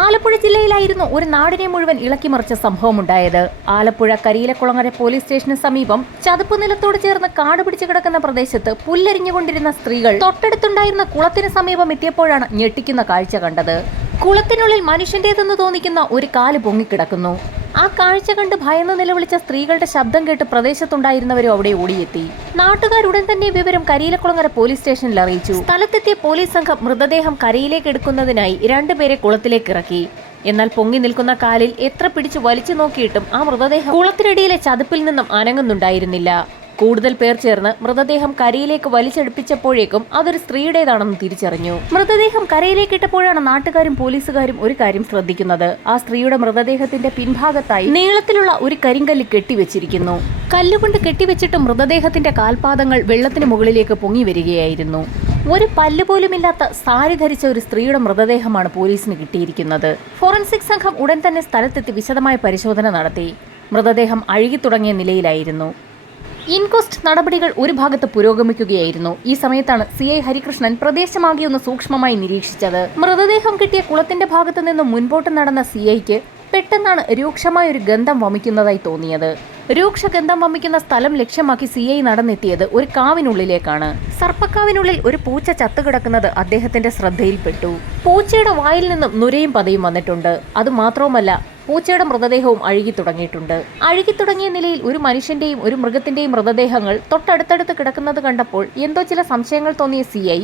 ആലപ്പുഴ ജില്ലയിലായിരുന്നു ഒരു നാടിനെ മുഴുവൻ ഇളക്കിമറിച്ച സംഭവമുണ്ടായത്. ആലപ്പുഴ കരിയിലക്കുളങ്ങര പോലീസ് സ്റ്റേഷന് സമീപം ചതുപ്പ് നിലത്തോട് ചേർന്ന് കാട് പിടിച്ചു കിടക്കുന്ന പ്രദേശത്ത് പുല്ലരിഞ്ഞുകൊണ്ടിരുന്ന സ്ത്രീകൾ തൊട്ടടുത്തുണ്ടായിരുന്ന കുളത്തിന് സമീപം എത്തിയപ്പോഴാണ് ഞെട്ടിക്കുന്ന കാഴ്ച കണ്ടത്. കുളത്തിനുള്ളിൽ മനുഷ്യന്റേതെന്ന് തോന്നിക്കുന്ന ഒരു കാല് പൊങ്ങിക്കിടക്കുന്നു. ആ കാഴ്ച കണ്ട് ഭയന്ന് നിലവിളിച്ച സ്ത്രീകളുടെ ശബ്ദം കേട്ട് പ്രദേശത്തുണ്ടായിരുന്നവരും അവിടെ ഓടിയെത്തി. നാട്ടുകാരുടൻ തന്നെ വിവരം കരിയിലക്കുളങ്ങര പോലീസ് സ്റ്റേഷനിൽ അറിയിച്ചു. സ്ഥലത്തെത്തിയ പോലീസ് സംഘം മൃതദേഹം കരയിലേക്ക് എടുക്കുന്നതിനായി രണ്ടുപേരെ കുളത്തിലേക്ക് ഇറക്കി. എന്നാൽ പൊങ്ങി നിൽക്കുന്ന കാലിൽ എത്ര പിടിച്ചു വലിച്ചു നോക്കിയിട്ടും ആ മൃതദേഹം കുളത്തിനടിയിലെ ചതുപ്പിൽ നിന്നും അനങ്ങുന്നുണ്ടായിരുന്നില്ല. കൂടുതൽ പേർ ചേർന്ന് മൃതദേഹം കരയിലേക്ക് വലിച്ചെടുപ്പിച്ചപ്പോഴേക്കും അതൊരു സ്ത്രീയുടേതാണെന്ന് തിരിച്ചറിഞ്ഞു. മൃതദേഹം കരയിലേക്ക് ഇട്ടപ്പോഴാണ് നാട്ടുകാരും പോലീസുകാരും ഒരു കാര്യം ശ്രദ്ധിക്കുന്നത്. ആ സ്ത്രീയുടെ മൃതദേഹത്തിന്റെ പിൻഭാഗത്തായി നീളത്തിലുള്ള ഒരു കരിങ്കല്ല് കെട്ടിവെച്ചിരിക്കുന്നു. കല്ലുകൊണ്ട് കെട്ടിവെച്ചിട്ട് മൃതദേഹത്തിന്റെ കാൽപാദങ്ങൾ വെള്ളത്തിന് മുകളിലേക്ക് പൊങ്ങി വരികയായിരുന്നു. ഒരു പല്ലുപോലുമില്ലാത്ത സാരി ധരിച്ച ഒരു സ്ത്രീയുടെ മൃതദേഹമാണ് പോലീസിന് കിട്ടിയിരിക്കുന്നത്. ഫോറൻസിക് സംഘം ഉടൻ തന്നെ സ്ഥലത്തെത്തി വിശദമായ പരിശോധന നടത്തി. മൃതദേഹം അഴുകി തുടങ്ങിയ നിലയിലായിരുന്നു. ഇൻക്വസ്റ്റ് നടപടികൾ ഒരു ഭാഗത്ത് പുരോഗമിക്കുകയായിരുന്നു. ഈ സമയത്താണ് CI ഹരികൃഷ്ണൻ പ്രദേശമാകെ ഒന്ന് സൂക്ഷ്മമായി നിരീക്ഷിച്ചത്. മൃതദേഹം കിട്ടിയ കുളത്തിന്റെ ഭാഗത്തു നിന്നും മുൻപോട്ട് നടന്ന CIക്ക് പെട്ടെന്നാണ് രൂക്ഷമായ ഒരു ഗന്ധം വമിക്കുന്നതായി തോന്നിയത്. രൂക്ഷഗന്ധം വമിക്കുന്ന സ്ഥലം ലക്ഷ്യമാക്കി CI നടന്നെത്തിയത് ഒരു കാവിനുള്ളിലേക്കാണ്. സർപ്പക്കാവിനുള്ളിൽ ഒരു പൂച്ച ചത്തുകിടക്കുന്നത് അദ്ദേഹത്തിന്റെ ശ്രദ്ധയിൽപ്പെട്ടു. പൂച്ചയുടെ വായിൽ നിന്നും നുരയും പതയും വന്നിട്ടുണ്ട്. അതുമാത്രവുമല്ല, പൂച്ചയുടെ മൃതദേഹവും അഴുകി തുടങ്ങിയിട്ടുണ്ട്. അഴുകി തുടങ്ങിയ നിലയിൽ ഒരു മനുഷ്യന്റെയും ഒരു മൃഗത്തിന്റെയും മൃതദേഹങ്ങൾ തൊട്ടടുത്തടുത്ത് കിടക്കുന്നത് കണ്ടപ്പോൾ എന്തോ ചില സംശയങ്ങൾ തോന്നിയ CI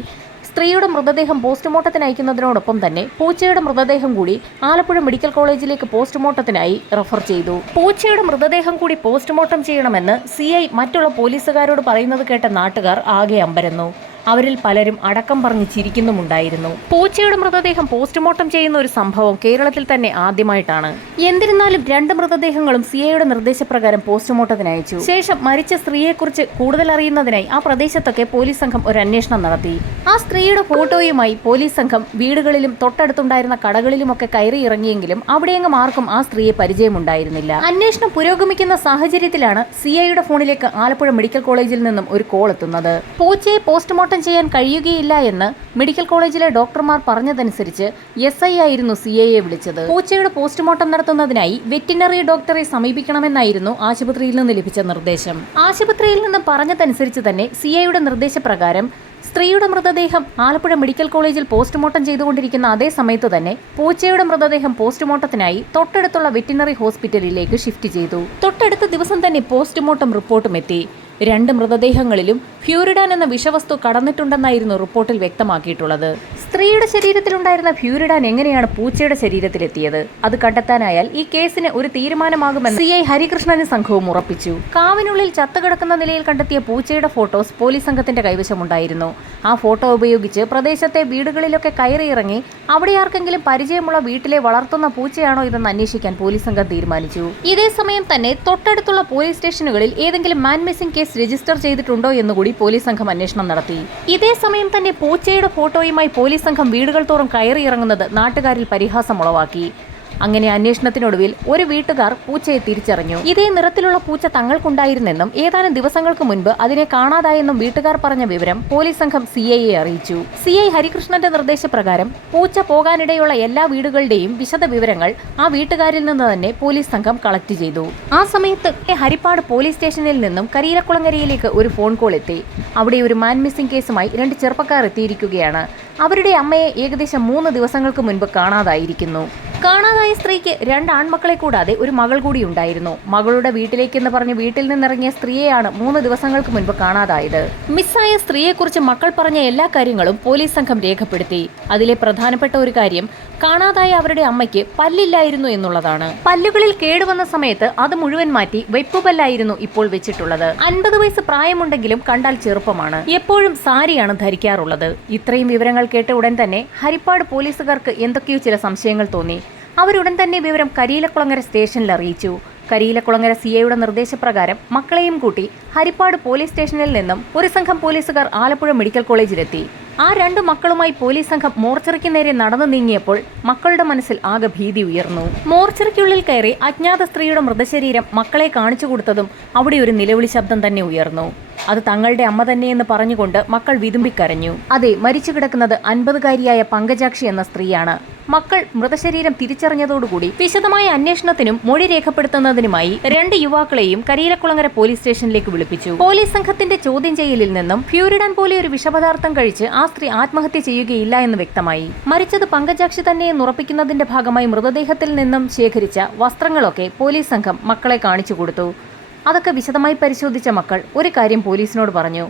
സ്ത്രീയുടെ മൃതദേഹം പോസ്റ്റ്മോർട്ടത്തിന് അയക്കുന്നതിനോടൊപ്പം തന്നെ പൂച്ചയുടെ മൃതദേഹം കൂടി ആലപ്പുഴ മെഡിക്കൽ കോളേജിലേക്ക് പോസ്റ്റ്മോർട്ടത്തിനായി റെഫർ ചെയ്തു. പൂച്ചയുടെ മൃതദേഹം കൂടി പോസ്റ്റ്മോർട്ടം ചെയ്യണമെന്ന് CI മറ്റുള്ള പോലീസുകാരോട് പറയുന്നത് കേട്ട നാട്ടുകാർ ആകെ അമ്പരന്നു. അവരിൽ പലരും അടക്കം പറഞ്ഞ് ചിരിക്കുന്നുമുണ്ടായിരുന്നു. പൂച്ചയുടെ മൃതദേഹം പോസ്റ്റ്മോർട്ടം ചെയ്യുന്ന ഒരു സംഭവം കേരളത്തിൽ തന്നെ ആദ്യമായിട്ടാണ്. എന്നിരുന്നാലും രണ്ട് മൃതദേഹങ്ങളും CIയുടെ നിർദ്ദേശപ്രകാരം പോസ്റ്റ്മോർട്ടത്തിന് അയച്ചു. ശേഷം മരിച്ച സ്ത്രീയെക്കുറിച്ച് കൂടുതൽ അറിയുന്നതിനായി ആ പ്രദേശത്തൊക്കെ പോലീസ് സംഘം ഒരു അന്വേഷണം നടത്തി. ആ സ്ത്രീയുടെ ഫോട്ടോയുമായി പോലീസ് സംഘം വീടുകളിലും തൊട്ടടുത്തുണ്ടായിരുന്ന കടകളിലുമൊക്കെ കയറി ഇറങ്ങിയെങ്കിലും അവിടെയെങ്ങും ആർക്കും ആ സ്ത്രീയെ പരിചയമുണ്ടായിരുന്നില്ല. അന്വേഷണം പുരോഗമിക്കുന്ന സാഹചര്യത്തിലാണ് CIയുടെ ഫോണിലേക്ക് ആലപ്പുഴ മെഡിക്കൽ കോളേജിൽ നിന്നും ഒരു കോൾ എത്തുന്നത്. പൂച്ചയെ പോസ്റ്റ്മോർട്ടം ചെയ്യാൻ കഴിയുകയില്ല എന്ന് മെഡിക്കൽ കോളേജിലെ ഡോക്ടർമാർ പറഞ്ഞതനുസരിച്ച് SI ആയിരുന്നു CIയെ വിളിച്ചത്. പൂച്ചയുടെ പോസ്റ്റ്മോർട്ടം നടത്തുന്നതിനായി വെറ്റിനറി ഡോക്ടറെ സമീപിക്കണമെന്നായിരുന്നു ആശുപത്രിയിൽ നിന്ന് ലഭിച്ച നിർദ്ദേശം. ആശുപത്രിയിൽ നിന്ന് പറഞ്ഞതനുസരിച്ച് തന്നെ CIയുടെ നിർദ്ദേശപ്രകാരം സ്ത്രീയുടെ മൃതദേഹം ആലപ്പുഴ മെഡിക്കൽ കോളേജിൽ പോസ്റ്റ്മോർട്ടം ചെയ്തുകൊണ്ടിരിക്കുന്ന അതേ സമയത്ത് തന്നെ പൂച്ചയുടെ മൃതദേഹം പോസ്റ്റ്മോർട്ടത്തിനായി തൊട്ടടുത്തുള്ള വെറ്റിനറി ഹോസ്പിറ്റലിലേക്ക് ഷിഫ്റ്റ് ചെയ്തു. തൊട്ടടുത്ത ദിവസം തന്നെ പോസ്റ്റ്മോർട്ടം റിപ്പോർട്ടും എത്തി. രണ്ട് മൃതദേഹങ്ങളിലും ഫ്യൂരിഡാൻ എന്ന വിഷവസ്തു കടന്നിട്ടുണ്ടെന്നായിരുന്നു റിപ്പോർട്ടിൽ വ്യക്തമാക്കിയിട്ടുള്ളത്. സ്ത്രീയുടെ ശരീരത്തിലുണ്ടായിരുന്ന ഫ്യൂരിഡാൻ എങ്ങനെയാണ് പൂച്ചയുടെ ശരീരത്തിലെത്തിയത്? അത് കണ്ടെത്താനായാൽ ഈ കേസിന് ഒരു തീരുമാനമാകുമെന്ന് CI ഹരികൃഷ്ണനും സംഘവും ഉറപ്പിച്ചു. കാവിനുള്ളിൽ ചത്തുകിടക്കുന്ന നിലയിൽ കണ്ടെത്തിയ പൂച്ചയുടെ ഫോട്ടോസ് പോലീസ് സംഘത്തിന്റെ കൈവശമുണ്ടായിരുന്നു. ആ ഫോട്ടോ ഉപയോഗിച്ച് പ്രദേശത്തെ വീടുകളിലൊക്കെ കയറിയിറങ്ങി അവിടെ ആർക്കെങ്കിലും പരിചയമുള്ള വീട്ടിലെ വളർത്തുന്ന പൂച്ചയാണോ ഇതെന്ന് അന്വേഷിക്കാൻ പോലീസ് സംഘം തീരുമാനിച്ചു. ഇതേ സമയം തന്നെ തൊട്ടടുത്തുള്ള പോലീസ് സ്റ്റേഷനുകളിൽ ഏതെങ്കിലും മാൻ മിസ്സിംഗ് കേസ് രജിസ്റ്റർ ചെയ്തിട്ടുണ്ടോ എന്നുകൂടി പോലീസ് സംഘം അന്വേഷണം നടത്തി. ഇതേ സമയം തന്നെ പൂച്ചയുടെ ഫോട്ടോയുമായി പോലീസ് സംഘം വീടുകൾ തോറും കയറിയിറങ്ങുന്നത് നാട്ടുകാരിൽ പരിഹാസമുളവാക്കി. അങ്ങനെ അന്വേഷണത്തിനൊടുവിൽ ഒരു വീട്ടുകാർ പൂച്ചയെ തിരിച്ചറിഞ്ഞു. ഇതേ നിറത്തിലുള്ള പൂച്ച തങ്ങൾക്കുണ്ടായിരുന്നെന്നും ഏതാനും ദിവസങ്ങൾക്ക് മുൻപ് അതിനെ കാണാതായെന്നും വീട്ടുകാർ പറഞ്ഞ വിവരം പോലീസ് സംഘം CIയെ അറിയിച്ചു. CI ഹരികൃഷ്ണന്റെ നിർദ്ദേശപ്രകാരം പൂച്ച പോകാനിടയുള്ള എല്ലാ വീടുകളുടെയും വിശദ വിവരങ്ങൾ ആ വീട്ടുകാരിൽ നിന്ന് തന്നെ പോലീസ് സംഘം കളക്ട് ചെയ്തു. ആ സമയത്ത് ഹരിപ്പാട് പോലീസ് സ്റ്റേഷനിൽ നിന്നും കരിയിലക്കുളങ്ങരയിലേക്ക് ഒരു ഫോൺ കോൾ എത്തി. അവിടെ ഒരു മാൻ മിസ്സിംഗ് കേസുമായി രണ്ട് ചെറുപ്പക്കാർ എത്തിയിരിക്കുകയാണ്. അവരുടെ അമ്മയെ ഏകദേശം 3 ദിവസങ്ങൾക്ക് മുൻപ് കാണാതായിരിക്കുന്നു. കാണാതായ സ്ത്രീക്ക് 2 ആൺമക്കളെ കൂടാതെ ഒരു മകൾ കൂടി ഉണ്ടായിരുന്നു. മകളുടെ വീട്ടിലേക്കെന്ന് പറഞ്ഞ് വീട്ടിൽ നിന്നിറങ്ങിയ സ്ത്രീയെയാണ് 3 ദിവസങ്ങൾക്ക് മുൻപ് കാണാതായത്. മിസ്സായ സ്ത്രീയെക്കുറിച്ച് മക്കൾ പറഞ്ഞ എല്ലാ കാര്യങ്ങളും പോലീസ് സംഘം രേഖപ്പെടുത്തി. അതിലെ പ്രധാനപ്പെട്ട ഒരു കാര്യം കാണാതായ അവരുടെ അമ്മയ്ക്ക് പല്ലില്ലായിരുന്നു എന്നുള്ളതാണ്. പല്ലുകളിൽ കേടുവന്ന സമയത്ത് അത് മുഴുവൻ മാറ്റി വെപ്പുപല്ലായിരുന്നു ഇപ്പോൾ വെച്ചിട്ടുള്ളത്. 50 വയസ്സ് പ്രായമുണ്ടെങ്കിലും കണ്ടാൽ ചെറുപ്പമാണ്. എപ്പോഴും സാരിയാണ് ധരിക്കാറുള്ളത്. ഇത്രയും വിവരങ്ങൾ കേട്ട ഉടൻ തന്നെ ഹരിപ്പാട് പോലീസുകാർക്ക് എന്തൊക്കെയോ ചില സംശയങ്ങൾ തോന്നി. അവരുടൻ തന്നെ വിവരം കരിയിലക്കുളങ്ങര സ്റ്റേഷനിൽ അറിയിച്ചു. കരിയിലക്കുളങ്ങര CIയുടെ നിർദ്ദേശപ്രകാരം മക്കളെയും കൂട്ടി ഹരിപ്പാട് പോലീസ് സ്റ്റേഷനിൽ നിന്നും ഒരു സംഘം പോലീസുകാർ ആലപ്പുഴ മെഡിക്കൽ കോളേജിലെത്തി. ആ 2 മക്കളുമായി പോലീസ് സംഘം മോർച്ചറിക്ക് നേരെ നടന്നു നീങ്ങിയപ്പോൾ മക്കളുടെ മനസ്സിൽ ആകെ ഭീതി ഉയർന്നു. മോർച്ചറിക്കുള്ളിൽ കയറി അജ്ഞാത സ്ത്രീയുടെ മൃതശരീരം മക്കളെ കാണിച്ചു കൊടുത്തതും അവിടെ ഒരു നിലവിളി ശബ്ദം തന്നെ ഉയർന്നു. അത് തങ്ങളുടെ അമ്മ തന്നെയെന്ന് പറഞ്ഞുകൊണ്ട് മക്കൾ വിതുമ്പിക്കരഞ്ഞു. അതെ, മരിച്ചു കിടക്കുന്നത് 50-കാരിയായ പങ്കജാക്ഷി എന്ന സ്ത്രീയാണ്. മക്കൾ മൃതശരീരം തിരിച്ചറിഞ്ഞതോടുകൂടി വിശദമായ അന്വേഷണത്തിനും മൊഴി രേഖപ്പെടുത്തുന്നതിനുമായി 2 യുവാക്കളെയും കരിയിലക്കുളങ്ങര പോലീസ് സ്റ്റേഷനിലേക്ക് വിളിപ്പിച്ചു. പോലീസ് സംഘത്തിന്റെ ചോദ്യം ചെയ്യലിൽ നിന്നും ഫ്യൂരിഡാൻ പോലെ ഒരു വിഷപദാർത്ഥം കഴിച്ച് ആ സ്ത്രീ ആത്മഹത്യ ചെയ്യുകയില്ല എന്ന് വ്യക്തമായി. മരിച്ചത് പങ്കജാക്ഷി തന്നെയെന്ന് ഉറപ്പിക്കുന്നതിന്റെ ഭാഗമായി മൃതദേഹത്തിൽ നിന്നും ശേഖരിച്ച വസ്ത്രങ്ങളൊക്കെ പോലീസ് സംഘം മക്കളെ കാണിച്ചു കൊടുത്തു. അതൊക്കെ വിശദമായി പരിശോധിച്ച മക്കൾ ഒരു കാര്യം പോലീസിനോട് പറഞ്ഞു.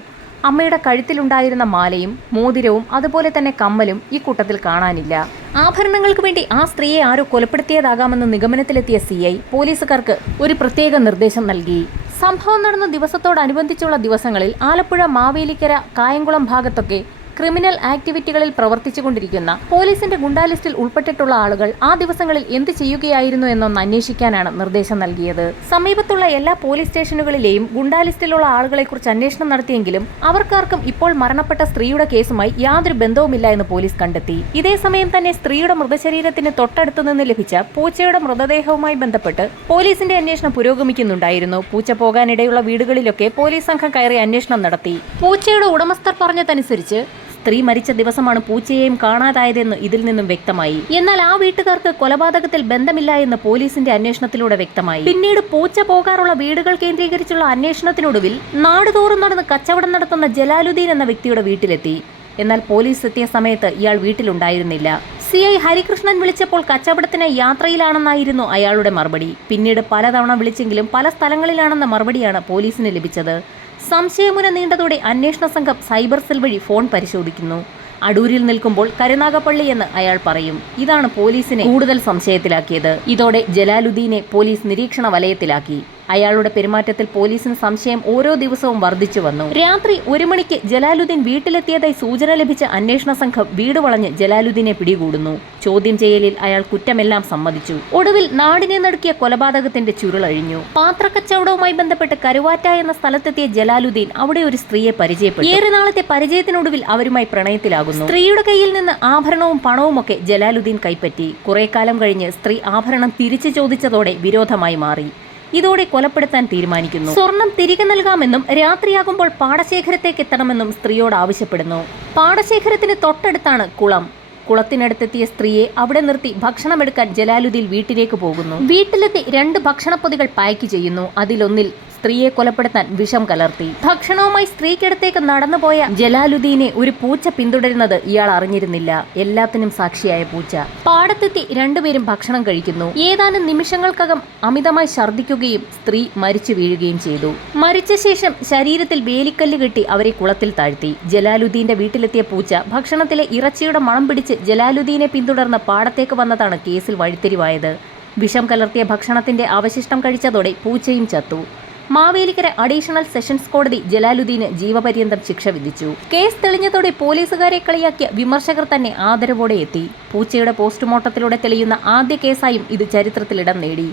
അമ്മയുടെ കഴുത്തിലുണ്ടായിരുന്ന മാലയും മോതിരവും അതുപോലെ തന്നെ കമ്മലും ഈ കൂട്ടത്തിൽ കാണാനില്ല. ആഭരണങ്ങൾക്ക് വേണ്ടി ആ സ്ത്രീയെ ആരോ കൊലപ്പെടുത്തിയതാകാമെന്ന നിഗമനത്തിലെത്തിയ CI പോലീസുകാർക്ക് ഒരു പ്രത്യേക നിർദ്ദേശം നൽകി. സംഭവം നടന്ന ദിവസത്തോടനുബന്ധിച്ചുള്ള ദിവസങ്ങളിൽ ആലപ്പുഴ, മാവേലിക്കര, കായംകുളം ഭാഗത്തൊക്കെ ക്രിമിനൽ ആക്ടിവിറ്റികളിൽ പ്രവർത്തിച്ചുകൊണ്ടിരിക്കുന്ന പോലീസിന്റെ ഗുണ്ടാ ലിസ്റ്റിൽ ഉൾപ്പെട്ടിട്ടുള്ള ആളുകൾ ആ ദിവസങ്ങളിൽ എന്ത് ചെയ്യുകയായിരുന്നു എന്നൊന്ന് അന്വേഷിക്കാനാണ് നിർദ്ദേശം നൽകിയത്. സമീപത്തുള്ള എല്ലാ പോലീസ് സ്റ്റേഷനുകളിലെയും ഗുണ്ടാ ലിസ്റ്റിലുള്ള ആളുകളെക്കുറിച്ച് അന്വേഷണം നടത്തിയെങ്കിലും അവർക്കാർക്കും ഇപ്പോൾ മരണപ്പെട്ട സ്ത്രീയുടെ കേസുമായി യാതൊരു ബന്ധവുമില്ല എന്ന് പോലീസ് കണ്ടെത്തി. ഇതേസമയം തന്നെ സ്ത്രീയുടെ മൃതശരീരത്തിന് തൊട്ടടുത്തു നിന്ന് ലഭിച്ച പൂച്ചയുടെ മൃതദേഹവുമായി ബന്ധപ്പെട്ട് പോലീസിന്റെ അന്വേഷണം പുരോഗമിക്കുന്നുണ്ടായിരുന്നു. പൂച്ച പോകാനിടയുള്ള വീടുകളിലൊക്കെ പോലീസ് സംഘം കയറി അന്വേഷണം നടത്തി. പൂച്ചയുടെ ഉടമസ്ഥർ പറഞ്ഞതനുസരിച്ച് സ്ത്രീ മരിച്ച ദിവസമാണ് പൂച്ചയെയും കാണാതായതെന്ന് ഇതിൽ നിന്നും വ്യക്തമായി. എന്നാൽ ആ വീട്ടുകാർക്ക് കൊലപാതകത്തിൽ ബന്ധമില്ല എന്ന് പോലീസിന്റെ അന്വേഷണത്തിലൂടെ വ്യക്തമായി. പിന്നീട് പൂച്ച പോകാറുള്ള വീടുകൾ കേന്ദ്രീകരിച്ചുള്ള അന്വേഷണത്തിനൊടുവിൽ നാടുതോറും നടന്ന് കച്ചവടം നടത്തുന്ന ജലാലുദ്ദീൻ എന്ന വ്യക്തിയുടെ വീട്ടിലെത്തി. എന്നാൽ പോലീസ് എത്തിയ സമയത്ത് ഇയാൾ വീട്ടിലുണ്ടായിരുന്നില്ല. CI ഹരികൃഷ്ണൻ വിളിച്ചപ്പോൾ കച്ചവടത്തിന് യാത്രയിലാണെന്നായിരുന്നു അയാളുടെ മറുപടി. പിന്നീട് പലതവണ വിളിച്ചെങ്കിലും പല സ്ഥലങ്ങളിലാണെന്ന മറുപടിയാണ് പോലീസിന് ലഭിച്ചത്. സംശയമുന നീണ്ടതോടെ അന്വേഷണ സംഘം സൈബർ സെൽ വഴി ഫോൺ പരിശോധിക്കുന്നു. അടൂരിൽ നിൽക്കുമ്പോൾ കരുനാഗപ്പള്ളി എന്ന് അയാൾ പറയും. ഇതാണ് പോലീസിനെ കൂടുതൽ സംശയത്തിലാക്കിയത്. ഇതോടെ ജലാലുദ്ദീനെ പോലീസ് നിരീക്ഷണ വലയത്തിലാക്കി. അയാളുടെ പെരുമാറ്റത്തിൽ പോലീസിന് സംശയം ഓരോ ദിവസവും വർദ്ധിച്ചു വന്നു. രാത്രി 1 മണിക്ക് ജലാലുദ്ദീൻ വീട്ടിലെത്തിയതായി സൂചന ലഭിച്ച അന്വേഷണ സംഘം വീട് വളഞ്ഞ് ജലാലുദ്ദീനെ പിടികൂടുന്നു. ചോദ്യം ചെയ്യലിൽ അയാൾ കുറ്റമെല്ലാം സമ്മതിച്ചു. ഒടുവിൽ നാടിനെ നടുക്കിയ കൊലപാതകത്തിന്റെ ചുരുളഴിഞ്ഞു. പാത്രക്കച്ചവടവുമായി ബന്ധപ്പെട്ട് കരുവാറ്റ എന്ന സ്ഥലത്തെത്തിയ ജലാലുദ്ദീൻ അവിടെ ഒരു സ്ത്രീയെ പരിചയപ്പെട്ടു. ഏറെ നാളത്തെ പരിചയത്തിനൊടുവിൽ അവരുമായി പ്രണയത്തിലാകുന്നു. സ്ത്രീയുടെ കയ്യിൽ നിന്ന് ആഭരണവും പണവും ഒക്കെ ജലാലുദ്ദീൻ കൈപ്പറ്റി. കുറെ കാലം കഴിഞ്ഞ് സ്ത്രീ ആഭരണം തിരിച്ചു ചോദിച്ചതോടെ വിരോധമായി മാറി. ഇതോടെ കൊലപ്പെടുത്താൻ തീരുമാനിക്കുന്നു. സ്വർണം തിരികെ നൽകാമെന്നും രാത്രിയാകുമ്പോൾ പാടശേഖരത്തേക്ക് എത്തണമെന്നും സ്ത്രീയോട് ആവശ്യപ്പെടുന്നു. പാടശേഖരത്തിന് തൊട്ടടുത്താണ് കുളം. കുളത്തിനടുത്തെത്തിയ സ്ത്രീയെ അവിടെ നിർത്തി ഭക്ഷണമെടുക്കാൻ ജലാലുദ്ദീൻ വീട്ടിലേക്ക് പോകുന്നു. വീട്ടിലെത്തി 2 ഭക്ഷണപ്പൊതികൾ പാക്ക് ചെയ്യുന്നു. അതിലൊന്നിൽ സ്ത്രീയെ കൊലപ്പെടുത്താൻ വിഷം കലർത്തി. ഭക്ഷണവുമായി സ്ത്രീക്കടുത്തേക്ക് നടന്നുപോയ ജലാലുദ്ദീനെ ഒരു പൂച്ച പിന്തുടരുന്നത് ഇയാൾ അറിഞ്ഞിരുന്നില്ല. എല്ലാത്തിനും സാക്ഷിയായ പൂച്ച. പാടത്തെത്തി 2 പേരും ഭക്ഷണം കഴിക്കുന്നു. ഏതാനും നിമിഷങ്ങൾക്കകം അമിതമായി ഛർദ്ദിക്കുകയും സ്ത്രീ മരിച്ചു വീഴുകയും ചെയ്തു. മരിച്ച ശേഷം ശരീരത്തിൽ വേലിക്കല്ല് കെട്ടി അവരെ കുളത്തിൽ താഴ്ത്തി. ജലാലുദ്ദീന്റെ വീട്ടിലെത്തിയ പൂച്ച ഭക്ഷണത്തിലെ ഇറച്ചിയുടെ മണം പിടിച്ച് ജലാലുദ്ദീനെ പിന്തുടർന്ന് പാടത്തേക്ക് വന്നതാണ് കേസിൽ വഴിത്തിരിവായത്. വിഷം കലർത്തിയ ഭക്ഷണത്തിന്റെ അവശിഷ്ടം കഴിച്ചതോടെ പൂച്ചയും ചത്തു. മാവേലിക്കര അഡീഷണൽ സെഷൻസ് കോടതി ജലാലുദ്ദീന് ജീവപര്യന്തം ശിക്ഷ വിധിച്ചു. കേസ് തെളിഞ്ഞതോടെ പോലീസുകാരെ കളിയാക്കിയ വിമർശകർ തന്നെ ആദരവോടെ എത്തി. പൂച്ചയുടെ പോസ്റ്റ്മോർട്ടത്തിലൂടെ തെളിയുന്ന ആദ്യ കേസായും ഇത് ചരിത്രത്തിൽ ഇടം നേടി.